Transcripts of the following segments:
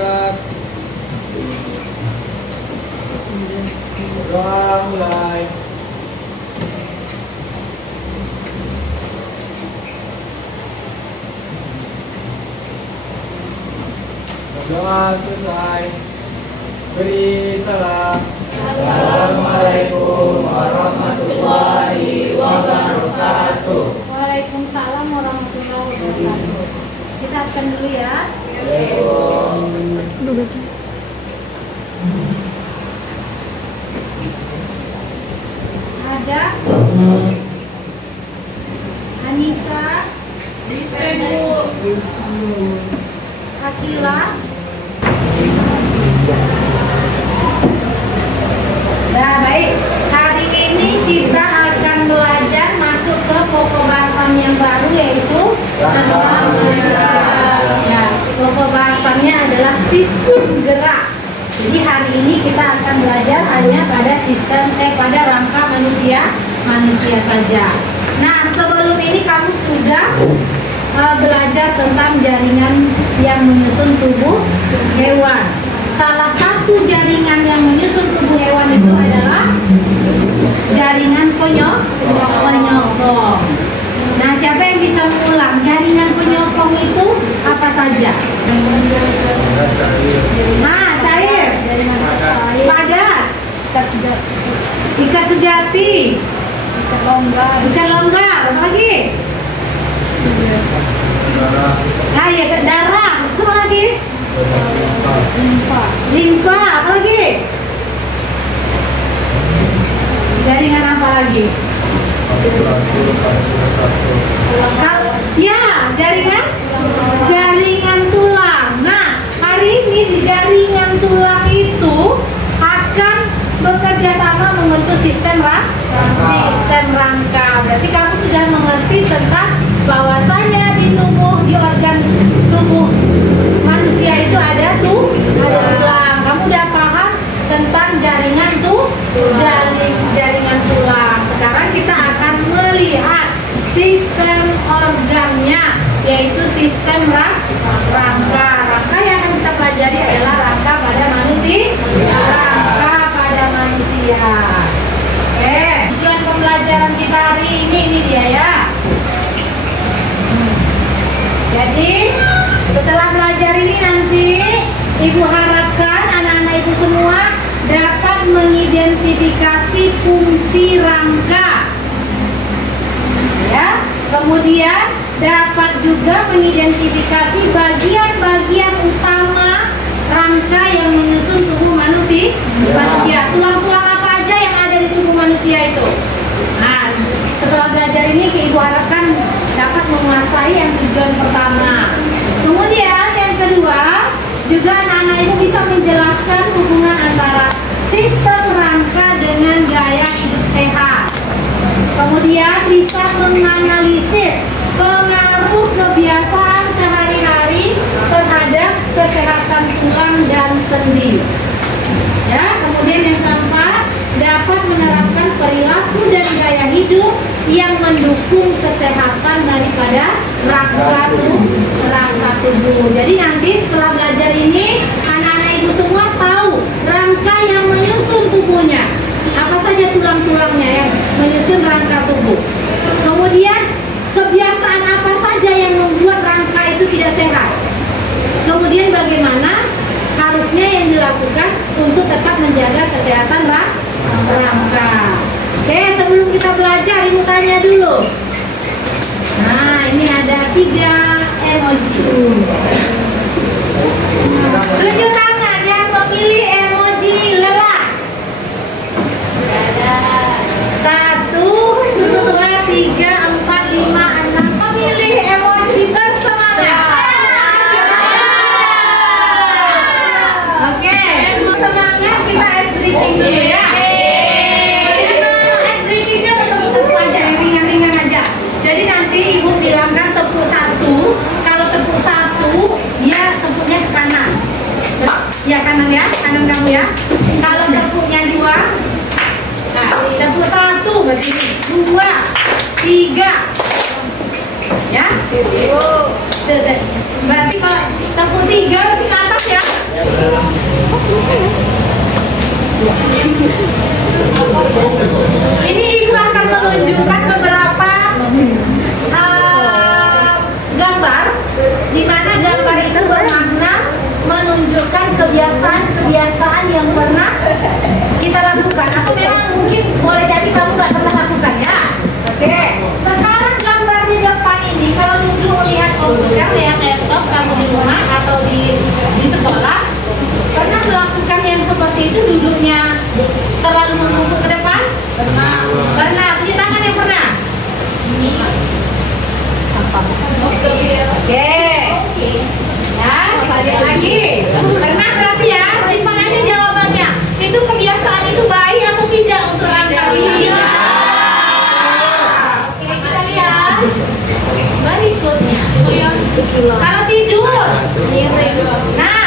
berat. Berdoa mulai. Berdoa selesai. Beri salam. Assalamualaikum warahmatullahi wabarakatuh. Waalaikumsalam warahmatullahi wabarakatuh. Kita akan dulu ya. Ada Anissa, Akila. Nah, baik. Hari ini kita akan belajar masuk ke pokok bahasan yang baru, yaitu ya, pokok bahasannya adalah sistem gerak. Jadi hari ini kita akan belajar hanya pada pada rangka manusia saja. Nah, sebelum ini kamu sudah belajar tentang jaringan yang menyusun tubuh hewan. Salah satu jaringan yang menyusun tubuh hewan itu adalah jaringan penyokong. Nah, siapa yang bisa mengulang jaringan penyokong itu apa saja? Nah, cair, padat, ikat sejati, ikat longgar, apa lagi? Nah, ya, darah, apa lagi? Limfa, apa lagi? Jaringan apa lagi? Ya, jaringan tulang. Nah, hari ini di jaringan tulang itu akan bekerja sama membentuk sistem rangka. Berarti kamu sudah mengerti tentang bahwasanya di organ tubuh manusia itu ada tulang. Kamu udah paham tentang jaringan tulang. Sekarang kita akan melihat sistem organnya, yaitu sistem rangka. Rangka yang akan kita pelajari adalah rangka pada manusia. Oke, tujuan pembelajaran kita hari ini dia ya. Jadi setelah belajar ini nanti Ibu harapkan anak-anak Ibu semua dapat mengidentifikasi fungsi rangka. Ya, kemudian dapat juga mengidentifikasi bagian-bagian utama rangka yang menyusun tubuh manusia. Tulang-tulang apa aja yang ada di tubuh manusia itu. Nah, setelah belajar ini Ibu harapkan dapat menguasai yang tujuan pertama. Kemudian yang kedua, juga anak-anak Ibu bisa menjelaskan hubungan antara sistem rangka dengan gaya hidup sehat. Kemudian bisa menganalisis pengaruh kebiasaan sehari-hari terhadap kesehatan tulang dan sendi. Ya, kemudian yang keempat, dapat menerapkan perilaku dan gaya hidup yang mendukung kesehatan daripada rangka tubuh. Jadi nanti setelah belajar ini, anak-anak Ibu semua tahu rangka yang menyusun tubuhnya. Apa saja tulang-tulangnya yang menyusun rangka tubuh. Kemudian kebiasaan apa saja yang membuat rangka itu tidak sehat. Kemudian bagaimana harusnya yang dilakukan untuk tetap menjaga kesehatan rangka. Oke, sebelum kita belajar, Ibu tanya dulu. Nah, ini ada 3 emoji. Tunjuk tangan yang memilih emoji lelah. Ada 1, 2, 3, 4, 5, 6. Memilih emoji bersemangat. Oke, semangat, kita ice breathing dulu ya. Ice breathingnya tepuk aja, yang ringan-ringan aja. Jadi nanti Ibu bilangkan tepuk 1. Kalau tepuk 1, ya tepuknya ke kanan. Ya kanan ya, kanan kamu ya. Kalau tepuknya 2, nah tepuk 1 berarti 2, 3, ya. Berarti kalau tepuk 3 ke atas ya. kebiasaan yang pernah kita lakukan atau memang mungkin boleh jadi kamu nggak pernah lakukan ya. Oke, sekarang gambar di depan ini kalau duduk melihat komputer, lihat laptop kamu di rumah atau di sekolah, pernah melakukan yang seperti itu, duduknya terlalu menghadap ke depan? Pernah. Pernah. Tunjuk tangan yang pernah. Oke. Ya, kita lihat lagi. Pernah berarti ya? Simpan aja jawabannya. Itu kebiasaan itu baik atau tidak untuk Rangga? Iya. Oke, kita lihat. Berikutnya. Kalau tidur. Nah,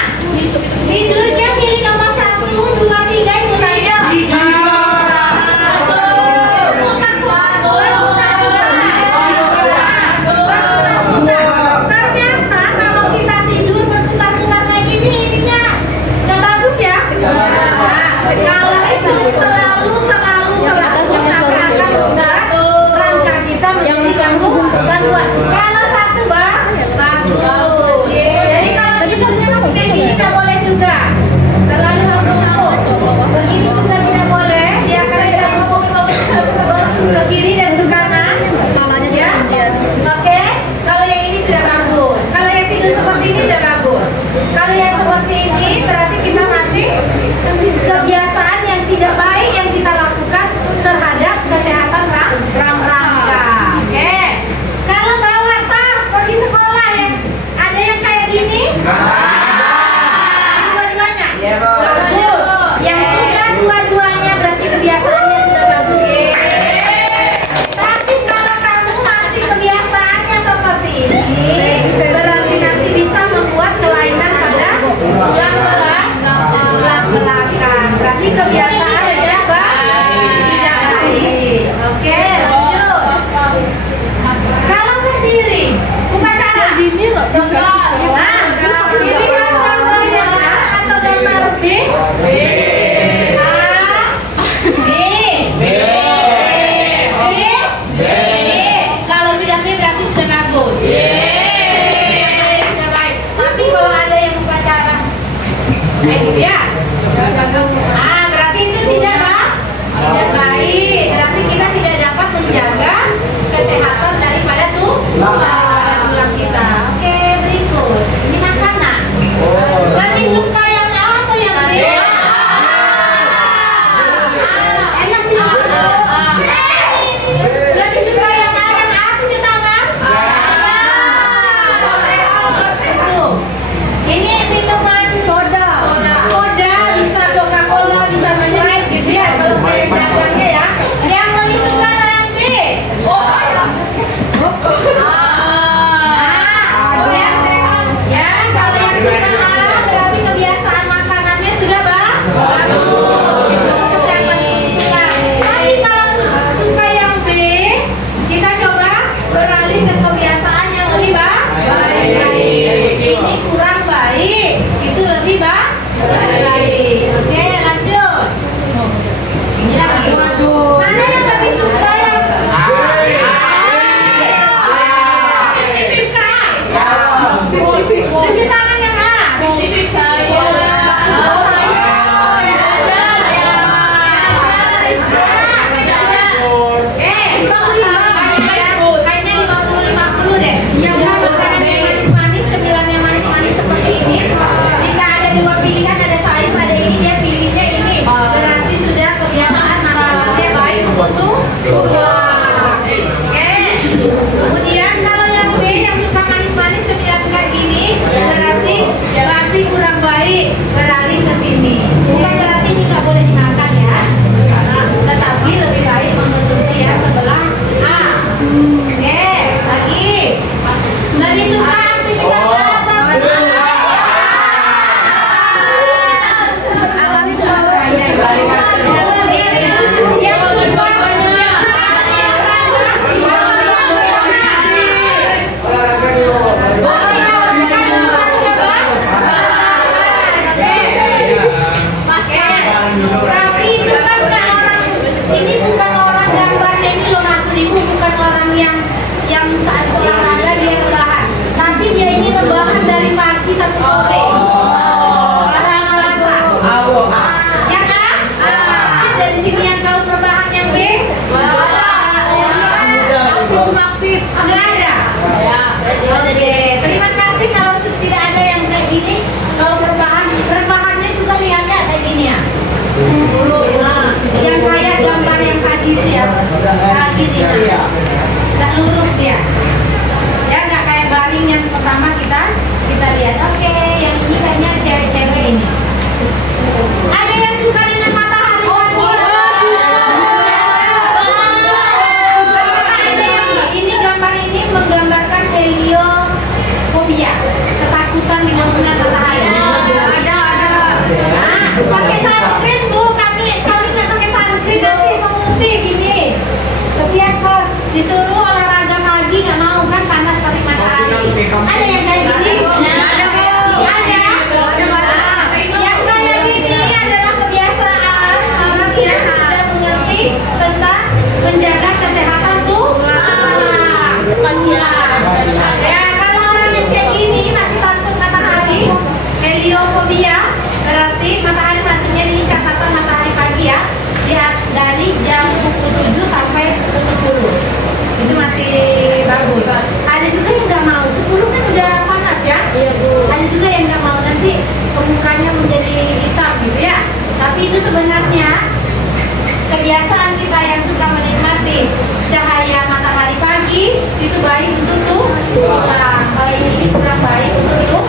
tidurnya pilih nomor 1, 2, 3 itu saya. Ternyata kalau kita tidur berputar-putar kayak gini ininya nggak bagus ya. Nah, kalau itu selalu rangka kita menjadi gangguan. Kalau satu bang, bagus. Jadi kalau tidurnya masih kayak gini nggak boleh juga. Terlalu lembut. Begini juga tidak boleh. Dia akan bisa ngomong ke kiri dan ke kanan. Ya. Oke. Kalau yang ini sudah bagus. Kalau yang tidur seperti ini sudah bagus. Kalau yang seperti ini berarti kita masih kebiasaan yang tidak baik yang kita lakukan terhadap kesehatan rangka. Oke. Kalau bawa tas pergi sekolah ya, ada yang kayak gini? Dua-duanya? Bagus. Yang sudah dua-duanya berarti kebiasaannya sudah bagus. Tapi kalau kamu masih kebiasaannya seperti ini, berarti nanti bisa membuat kelainan pada tulang belakang. Berarti kebiasaan tidak baik. Oke, lanjut. Kalau berdiri, upacara. Ini nggak bisa. Pilih gambar yang A atau gambar B. Kalau sudah B berarti sudah bagus. Sudah baik. Tapi kalau ada yang upacara kayak gitu ya, berarti itu tidak baik. Berarti kita tidak dapat menjaga kesehatan daripada tulang kita. Oke, berikut. Ini makanan. Lebih suka yang A atau yang B? Enak tidak? Lebih suka yang A, tunjuk tangan. Ini minuman soda. Soda bisa Coca-Cola, bisa Sprite gitu ya. Kalau kayak dagangnya ya. Yang lebih suka yang B. Ya, kalau yang suka A berarti kebiasaan makanannya sudah bagus. Untuk kesehatan tulang. Tapi kalau suka yang B, kita coba beralih ke kebiasaan yang lebih baik. Ini kurang baik, itu lebih baik. Oke, lanjut. Ini lagi. Mana yang lebih suka yang tunjuk tangan yang A. Kayaknya 50-50 deh. Yang makanan yang manis-manis, cemilan yang manis-manis seperti ini. Jika ada dua pilihan, ada sayur, ada ini, dia pilihnya ini. Berarti sudah kebiasaan makanannya baik untuk tulang. Oke. Kemudian kalau yang B yang suka manis-manis cemilan kayak gini, berarti masih kurang baik. Beralih ke sini. Bukan berarti ini nggak boleh dimakan ya. Tetapi lebih baik mengonsumsi yang sebelah A. Oke, lagi. Lebih suka aktivitas atau ini bukan orang gambarnya ini loh Mas Ribu, bukan orang yang masih bagus. Ada juga yang nggak mau. 10 kan udah panas ya. Iya Bu. Ada juga yang nggak mau, nanti pemukanya menjadi hitam gitu ya. Tapi itu sebenarnya kebiasaan kita yang suka menikmati cahaya matahari pagi itu baik untuk tulang. Kalau ini kurang baik untuk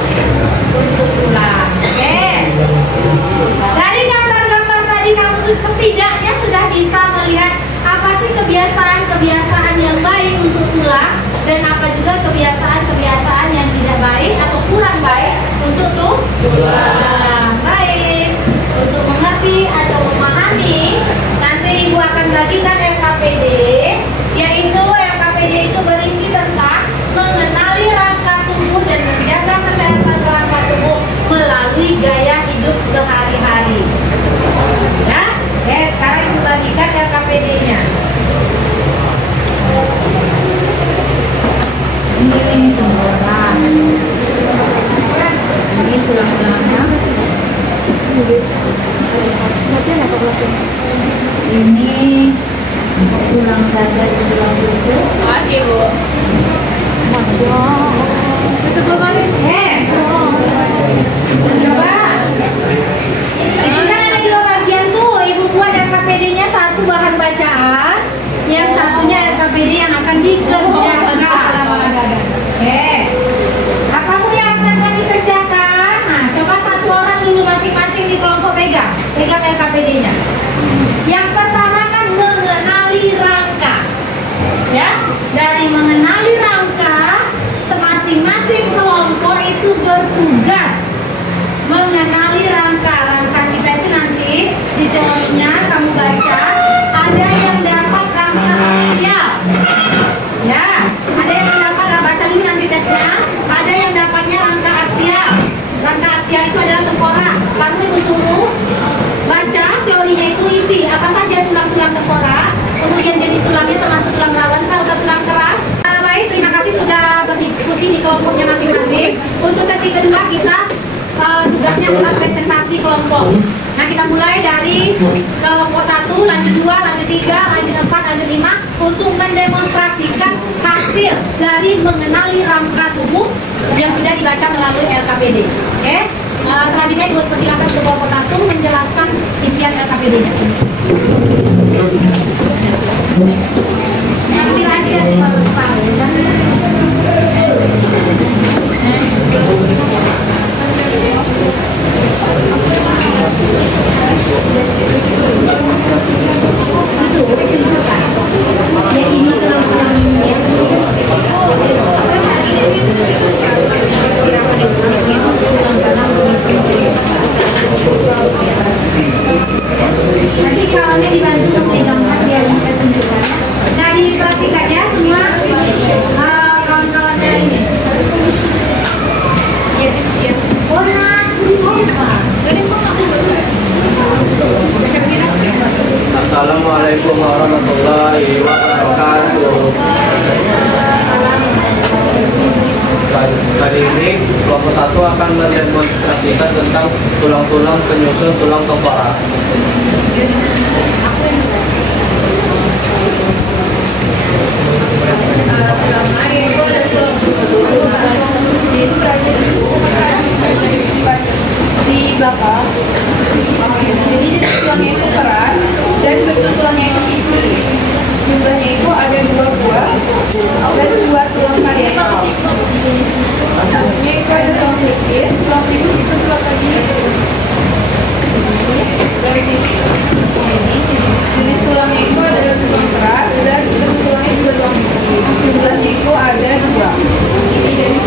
tulang. Oke. Dari gambar-gambar tadi kamu setidaknya sudah bisa melihat apa sih kebiasaan-kebiasaan yang baik untuk tulang dan apa juga kebiasaan-kebiasaan yang tidak baik atau kurang baik untuk tulang. Baik. Untuk mengerti atau memahami, nanti Ibu akan bagikan LKPD, yaitu LKPD itu berisi tentang mengenali rangka tubuh dan menjaga kesehatan rangka tubuh melalui gaya hidup sehari-hari. Ya, sekarang Ibu bagikan LKPD-nya. Ini tulang, ini tulang-tulangnya. Ini tulang dada dan tulang rusuk. Makasih Bu. Itu kembali. Coba. Ini kan ada 2 bagian tuh. Ibu buat LKPD-nya, satu bahan bacaan, yang satunya LKPD yang akan dikerjakan. Apa yang akan dikerjakan? Nah, coba satu orang dulu masing-masing di kelompok pegang LKPD-nya. Yang pertama kan mengenali rangka. Ya, dari mengenali rangka, masing-masing kelompok itu bertugas mengenali rangka. Rangka kita itu nanti di teorinya kamu baca ada yang dapat rangka aksial. Ya, ada yang dapat, baca dulu nanti teksnya. Ada yang dapatnya rangka aksial. Rangka aksial itu adalah tengkorak. Kamu itu suruh baca teorinya, itu isi apa saja tulang-tulang tengkorak, kemudian jenis tulangnya termasuk tulang rawan atau tulang keras. Baik, terima kasih sudah berdiskusi di kelompoknya masing-masing. Untuk sesi kedua kita tugasnya adalah presentasi kelompok. Nah, kita mulai dari kelompok 1, lanjut 2, lanjut 3, lanjut 4, lanjut 5 untuk mendemonstrasikan hasil dari mengenali rangka tubuh yang sudah dibaca melalui LKPD. Oke? Selanjutnya Ibu persilakan ke kelompok 1 menjelaskan isian LKPD-nya. Nanti lagi ya sih kalau nanti kalau dibantu memegangkan dia bisa tunjukkan. Dari praktikannya semua kawan-kawannya ini. Warna apa? Assalamualaikum warahmatullahi wabarakatuh. Kali ini kelompok 1 akan mendemonstrasikan tentang tulang-tulang penyusun tulang tengkorak. Di belakang. Jadi tulangnya itu keras dan bentuk tulangnya itu tipis. Jumlahnya itu ada 2 buah dan 2 tulang parietal. Satunya itu ada tulang pelipis. Tulang pelipis itu tulang tadi. Jenis tulangnya itu ada tulang keras dan bentuk tulangnya juga tulang tipis. Jumlahnya itu ada 2. Ini dari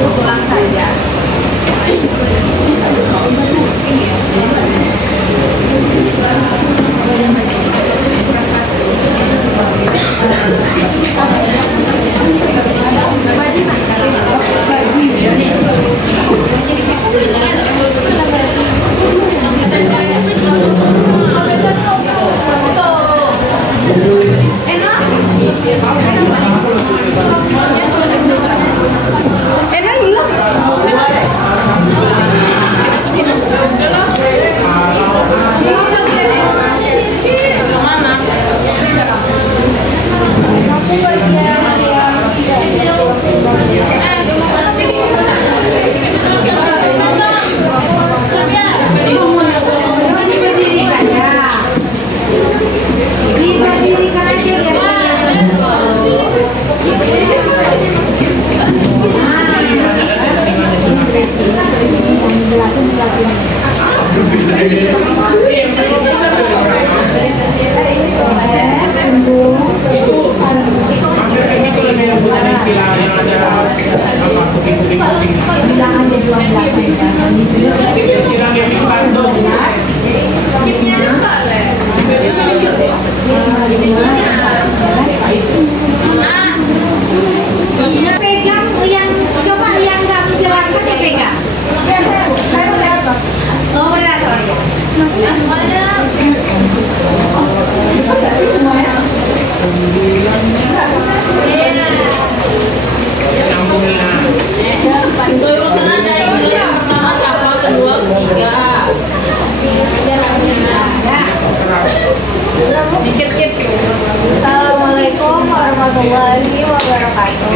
tulang saja. Pegang yang coba yang nggak menjelaskan dipegang. Oh, moderator. Assalamualaikum warahmatullahi wabarakatuh.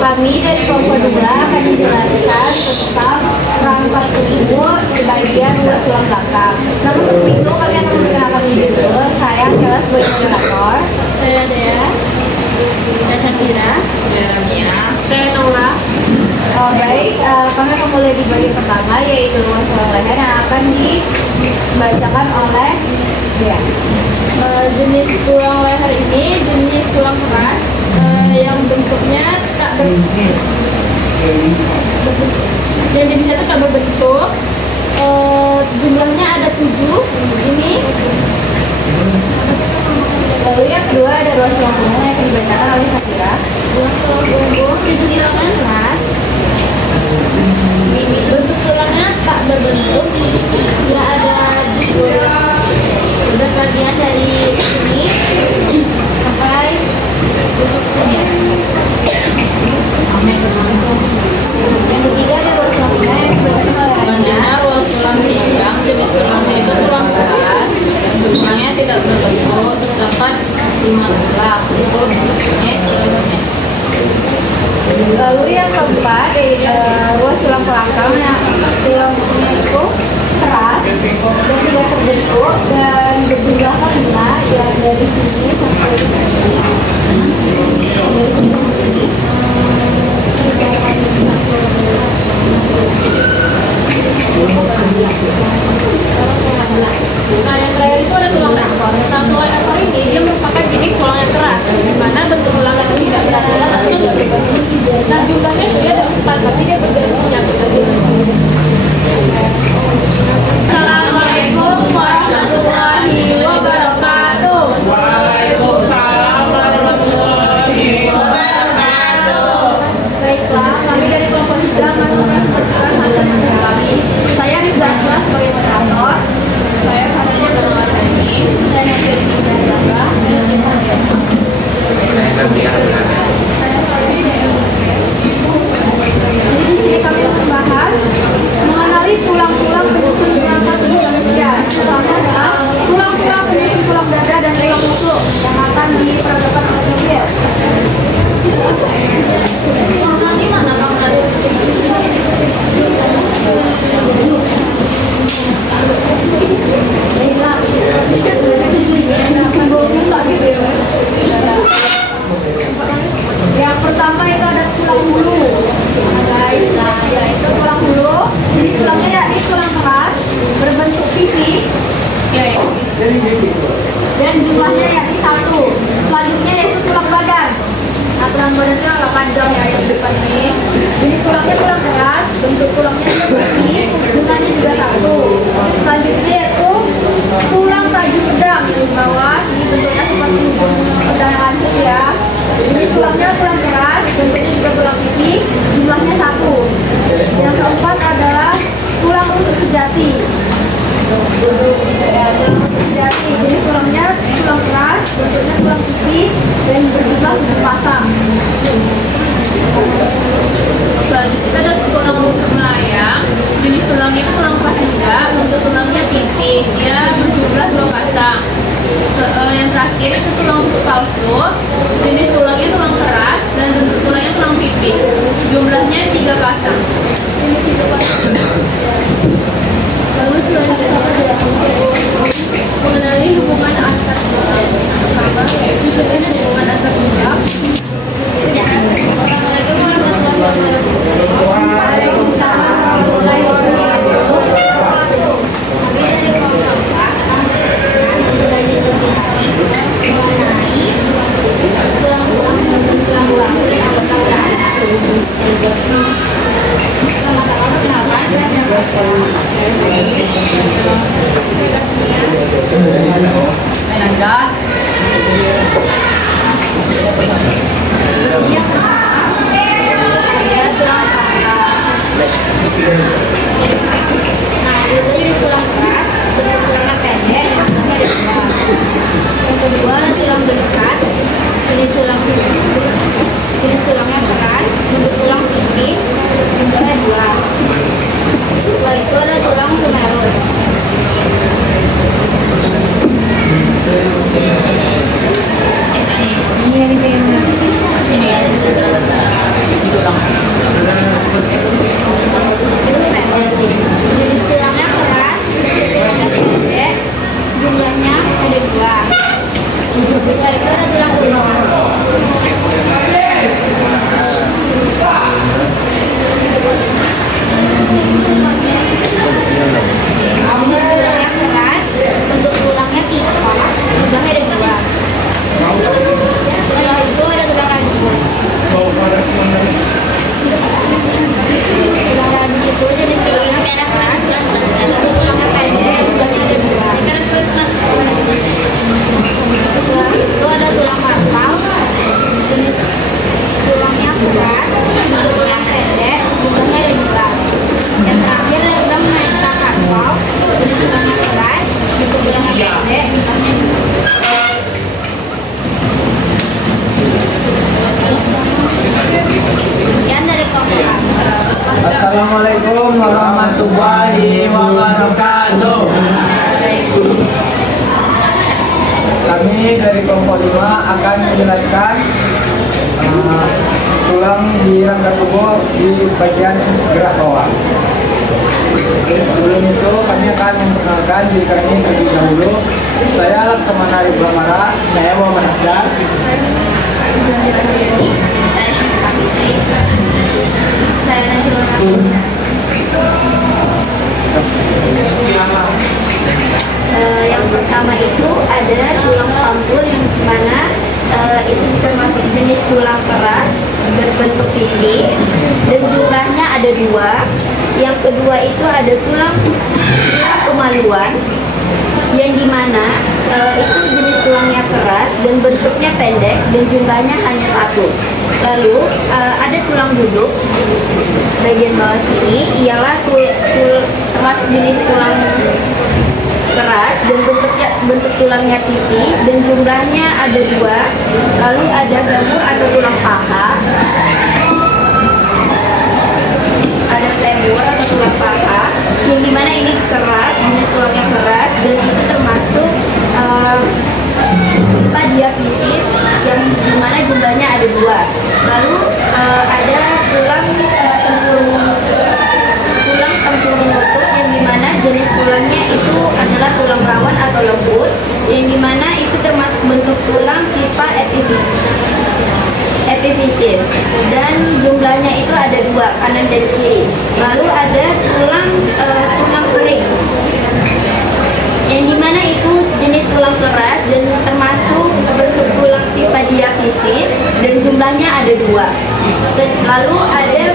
Kami dari kelompok 2 akan menjelaskan tentang rangka ibu di bagian luar tulang belakang. Namun sebelum itu kami akan memperkenalkan diri dulu. Saya adalah sebagai moderator. Saya Dea. Saya Syakira. Saya Ramia. Saya Nora. Oh, baik, kami akan mulai di bagian pertama yaitu ruas tulang leher yang akan dibacakan oleh Dea. Jenis tulang leher ini jenis tulang keras yang bentuknya tak dan jenisnya itu tak berbentuk. Jumlahnya ada 7 ini. Lalu yang kedua ada ruas tulang punggung yang akan dibacakan oleh Syakira. Ruas tulang punggung jenis tulang keras. Ini bentuk tulangnya tak berbentuk. Dia ada di berat bagian dari sini sampai tusuk sini. Yang ketiga ada ruas tulang pinggang yang dibacakan oleh Ramia. Selanjutnya ruas tulang pinggang, jenis tulangnya itu tulang keras, tulangnya tidak berbentuk, terdapat 5 tulang, itu bentuknya tulangnya. Lalu yang keempat ruas tulang belakang yang tulangnya itu keras dan tidak terbentuk dan berjumlah 5 yang dari sini sampai sini. Nah, yang terakhir itu ada tulang ekor. Nah, tulang ekor ini dia merupakan jenis tulang yang keras, di mana bentuk tulangnya itu tidak beraturan atau tidak bergantung. Nah, jumlahnya juga ada 4, tapi dia bergantung yang Assalamualaikum warahmatullahi wabarakatuh. Waalaikumsalam warahmatullahi wabarakatuh. Baiklah, kami dari kelompok 9 melakukan pertukaran materi kami. Saya Rizal sebagai moderator. Saya Fatanya Berwarni, Dan yang jadi Saya Saya Ramia. Jadi di sini kami tulangnya tulang keras, bentuknya juga tulang pipi, jumlahnya 1. Yang keempat adalah tulang rusuk sejati. Jadi tulangnya tulang keras, bentuknya tulang pipi, dan berjumlah 10 pasang. Selanjutnya ada tulang rusuk melayang. Jenis tulangnya itu tulang keras juga, bentuk tulangnya tipis, dia berjumlah 2 pasang. Yang terakhir itu tulang rusuk palsu. Jenis tulangnya tulang keras dan bentuk tulangnya tulang pipi. Jumlahnya 3 pasang. Lalu selanjutnya ada Mengenali hubungan antar tulak. hubungan antar tulang. Assalamualaikum warahmatullahi wabarakatuh. Waalaikumsalam warahmatullahi wabarakatuh. Kami dari Fakultas mengenai tulang-tulang dan tulang-tulang anggota Nah, itu jadi tulang keras, bentuk tulangnya pendek, makanya ada 2. Yang kedua ada tulang bengkat, jenis tulangnya keras, bentuk tulang pipi, jumlahnya 2. Setelah itu ada tulang humerus. Jenis tulangnya keras, tulangnya pendek, jumlahnya ada 2. Setelah itu ada tulang ulnar. Tulangnya keras, bentuk tulangnya pipa, jumlahnya ada 2. Setelah itu ada tulang radius. Tulang radius itu jenis tulangnya keras, bentuk tulangnya pendek, jumlahnya ada 2. Setelah itu ada tulang marpal, jenis tulangnya keras, bentuk tulang pendek, jumlahnya ada 2. Yang terakhir ada tulang metakarpal, jenis tulangnya keras, bentuk tulangnya pendek, jumlahnya 2. Sekian dari Kompas. Assalamualaikum warahmatullahi wabarakatuh. Kami dari kelompok 5 akan menjelaskan tulang di rangka tubuh di bagian gerak bawah. Sebelum itu kami akan memperkenalkan diri kami terlebih dahulu. Saya Laksamana Riblamara. Saya Muhammad Abdar. Saya Nasyilul. Yang pertama itu ada tulang panggul yang mana itu termasuk jenis tulang keras berbentuk pipi dan jumlahnya ada 2. Yang kedua itu ada tulang kemaluan yang dimana itu jenis tulangnya keras dan bentuknya pendek dan jumlahnya hanya 1. Lalu ada tulang duduk bagian bawah sini ialah termasuk jenis tulang keras dan bentuk tulangnya pipi dan jumlahnya ada 2. Lalu ada femur atau tulang paha, ada femur atau tulang paha yang dimana ini keras, jenis tulangnya keras dan itu termasuk pipa diafisis yang dimana jumlahnya ada 2. Lalu ada tulang tempurung lutut yang dimana jenis tulangnya itu adalah tulang rawan atau lembut yang dimana itu termasuk bentuk tulang pipa epifisis dan jumlahnya itu ada 2, kanan dan kiri. Lalu ada tulang kering yang dimana itu jenis tulang keras dan termasuk bentuk tulang pipa diafisis dan jumlahnya ada 2. Lalu ada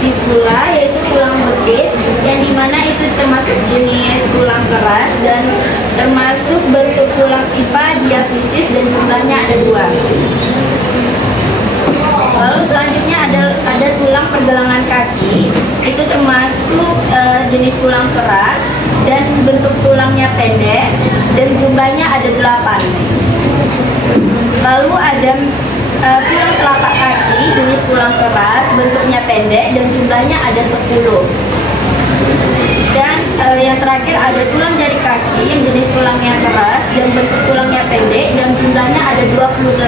fibula yaitu tulang betis yang dimana mana itu termasuk jenis tulang keras dan termasuk bentuk tulang pipa diafisis dan jumlahnya ada 2. Lalu selanjutnya ada tulang pergelangan kaki, itu termasuk jenis tulang keras dan bentuk tulangnya pendek dan jumlahnya ada 8. Lalu ada tulang telapak kaki, jenis tulang keras, bentuknya pendek dan jumlahnya ada 10. Dan yang terakhir ada tulang jari kaki yang jenis tulangnya keras dan bentuk tulangnya pendek dan jumlahnya ada 28.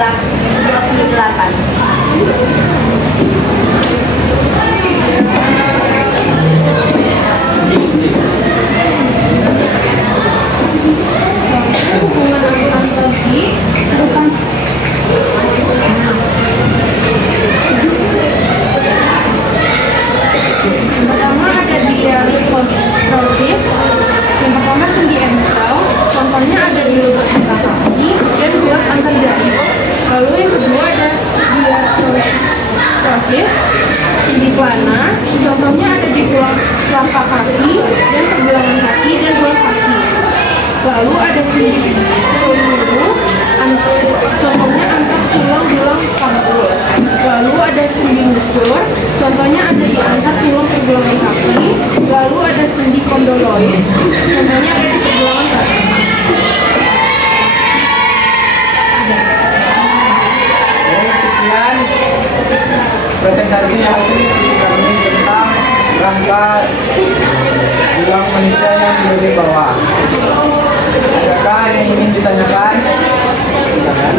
Pertama ada dialiposis. Yang pertama sendi engsel, contohnya ada di lutut angka kaki dan luas angkat jari. Lalu yang kedua ada dialiposis, sendi plana, contohnya ada di telapak kaki dan pergelangan kaki dan luas kaki. Lalu ada sendi peluru, contohnya antar tulang-tulang panggul. Lalu ada sendi mucur, contohnya ada di antar tulang pergelangan kaki. Lalu ada sendi kondoloid, contohnya ada di pergelangan kaki. Baik, sekian presentasi hasil diskusi kami tentang rangka tulang manusia yang ada di bawah. Adakah yang ingin ditanyakan? Silakan.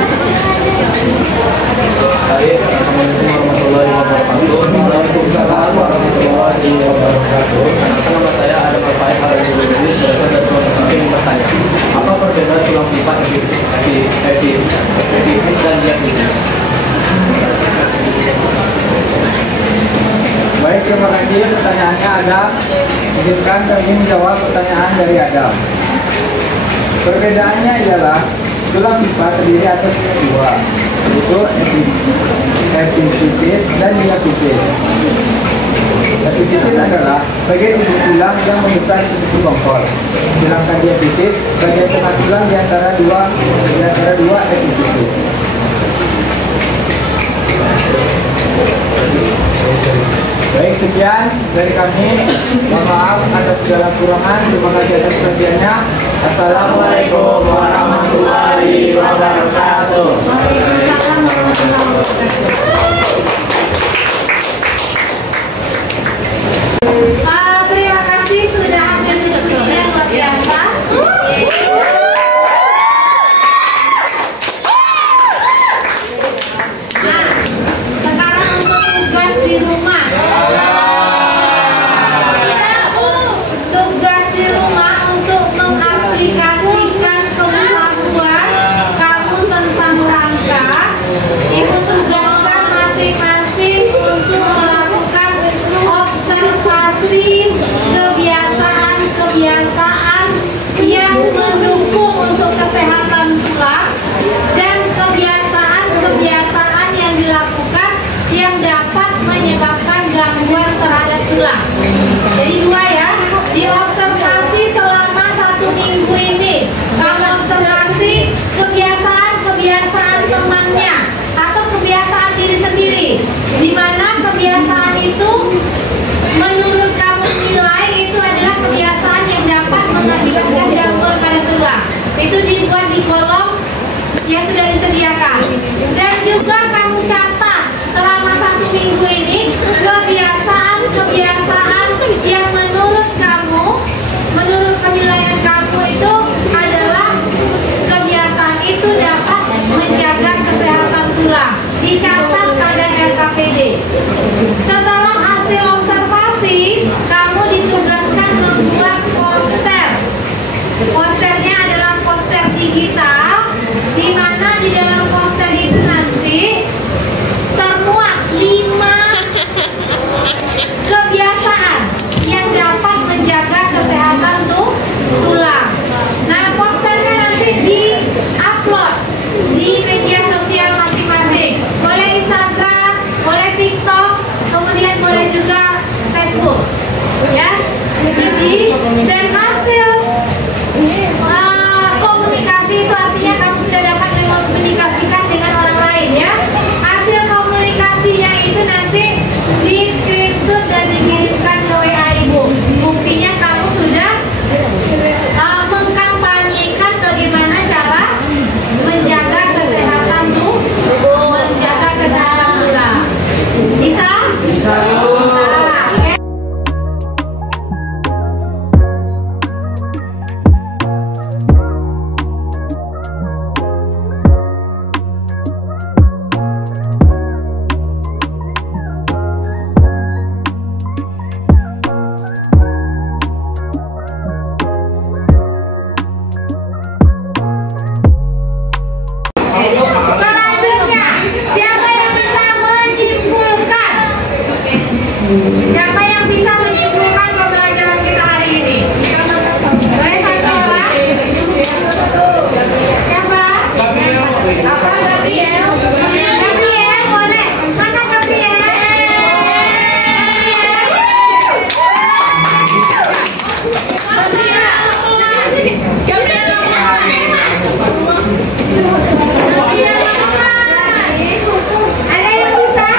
Baik, Assalamualaikum warahmatullahi wabarakatuh. Waalaikumsalam warahmatullahi wabarakatuh. Nama saya ada Bapak Harudin, saya tulang kaki bertanya, apa perbedaan tulang pipa epifis dan diafisis? Baik, terima kasih. Pertanyaannya Adam. Izinkan kami menjawab pertanyaan dari Adam. Perbedaannya ialah tulang pipa terdiri atas 2, yaitu epifisis dan diafisis. Epifisis adalah bagian ujung tulang yang membesar seperti bongkol, sedangkan diafisis bagian tengah tulang di antara dua epifisis. Baik, sekian dari kami. Mohon maaf atas segala kurangan. Terima kasih atas perhatiannya. Assalamualaikum warahmatullahi wabarakatuh. Waalaikumsalam warahmatullahi wabarakatuh. Terima kasih sudah hadir diskusinya luar biasa. Nah, sekarang untuk tugas di rumah. Tugas di rumah untuk mengaplikasikan pengetahuan kamu tentang rangka. Ibu tugaskan masing-masing untuk melakukan observasi kebiasaan-kebiasaan yang mendukung untuk kesehatan tulang dan kebiasaan-kebiasaan yang dilakukan yang dapat menyebabkan gangguan terhadap tulang. Jadi 2 ya, diobservasi selama 1 minggu ini. Kamu observasi kebiasaan-kebiasaan temannya atau kebiasaan diri sendiri, di mana kebiasaan itu menurut kamu nilai itu adalah kebiasaan yang dapat mengakibatkan gangguan pada tulang. Itu dibuat di kolom yang sudah disediakan. Dan juga kamu catat selama 1 minggu ini kebiasaan-kebiasaan pribadi dan hasil komunikasi itu artinya kamu sudah dapat mengkomunikasikan dengan orang lain ya. Hasil komunikasinya itu nanti di screenshot dan dikirimkan ke WA ibu. Buktinya kamu sudah mengkampanyekan bagaimana cara menjaga kesehatan tubuh, menjaga kesehatan tulang. Bisa? Bisa. Selanjutnya, siapa yang bisa menyimpulkan? Siapa yang bisa menyimpulkan pembelajaran kita hari ini? Boleh satu orang? Siapa? Apa? Gabriel? Gabriel, boleh. Mana Gabriel? Ada yang bisa?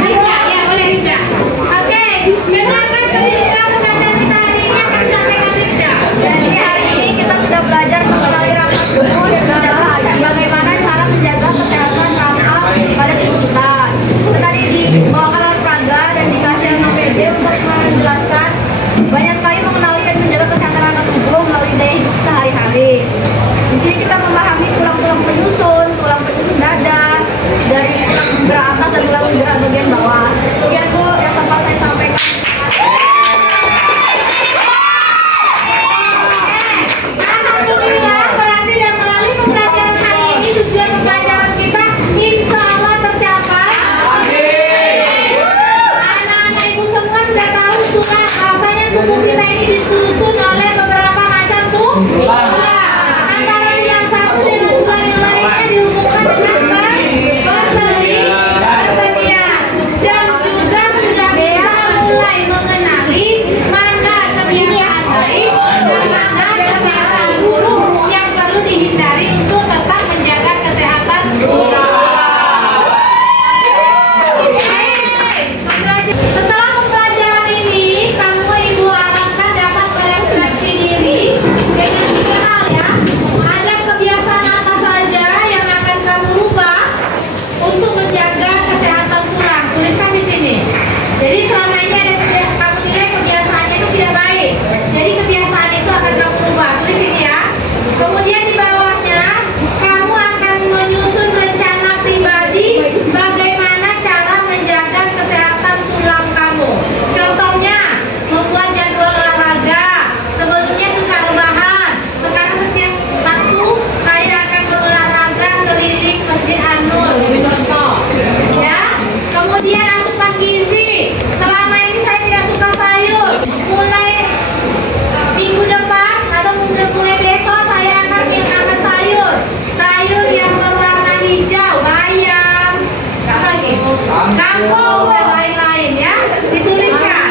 Ya, boleh Rifda. Oke, dengarkan cerita pembelajaran kita hari ini akan disampaikan Rifda. Jadi hari ini kita sudah belajar mengenali rangka tubuh dan bagaimana cara menjaga kesehatan rangka pada tubuh kita. Kita tadi dibawakan olahraga dan dikasih NPD untuk menjelaskan banyak sekali mengenali dan menjaga kesehatan rangka tubuh melalui gaya hidup sehari-hari. Di sini kita memahami tulang-tulang penyusun dada, dari tulang gerak atas dan tulang gerak bagian bawah. Sekian Bu yang tempat saya sampaikan. Alhamdulillah, berarti dan melalui pembelajaran hari ini tujuan pembelajaran kita insya Allah tercapai. Anak-anak ibu semua sudah tahu tulang, rasanya tubuh kita ini disusun oleh beberapa macam tulang. Antara yang satu dengan tulang yang lainnya dihubungkan dengan persediaan. Dan juga sudah bisa mulai mengenali mana kebiasaan baik dan mana kebiasaan buruk yang perlu dihindari untuk tetap menjaga kesehatan tulang. Setelah pembelajaran ini, kamu ibu harapkan dapat merefleksi diri dengan 3 hal ya. Ada kebiasaan apa saja yang akan kamu rubah untuk menjaga kesehatan tulang. Tuliskan di sini. Jadi selama ini ada kamu nilai kebiasaannya itu tidak baik. Jadi kebiasaan itu akan kamu rubah. Tulis sini ya. Kemudian di bawahnya kamu akan menyusun rencana pribadi bagaimana cara menjaga kesehatan tulang kamu. Contohnya membuat jadwal olahraga. Sebelumnya suka rebahan. Sekarang setiap Sabtu saya akan berolahraga keliling Masjid An-Nur. Contoh. Ya. Kemudian asupan gizi. Selama ini saya tidak suka sayur. Mulai minggu depan atau mulai besok saya akan makan sayur. Sayur yang berwarna hijau, bayam, apa lagi? Kangkung dan lain-lain ya. Dituliskan.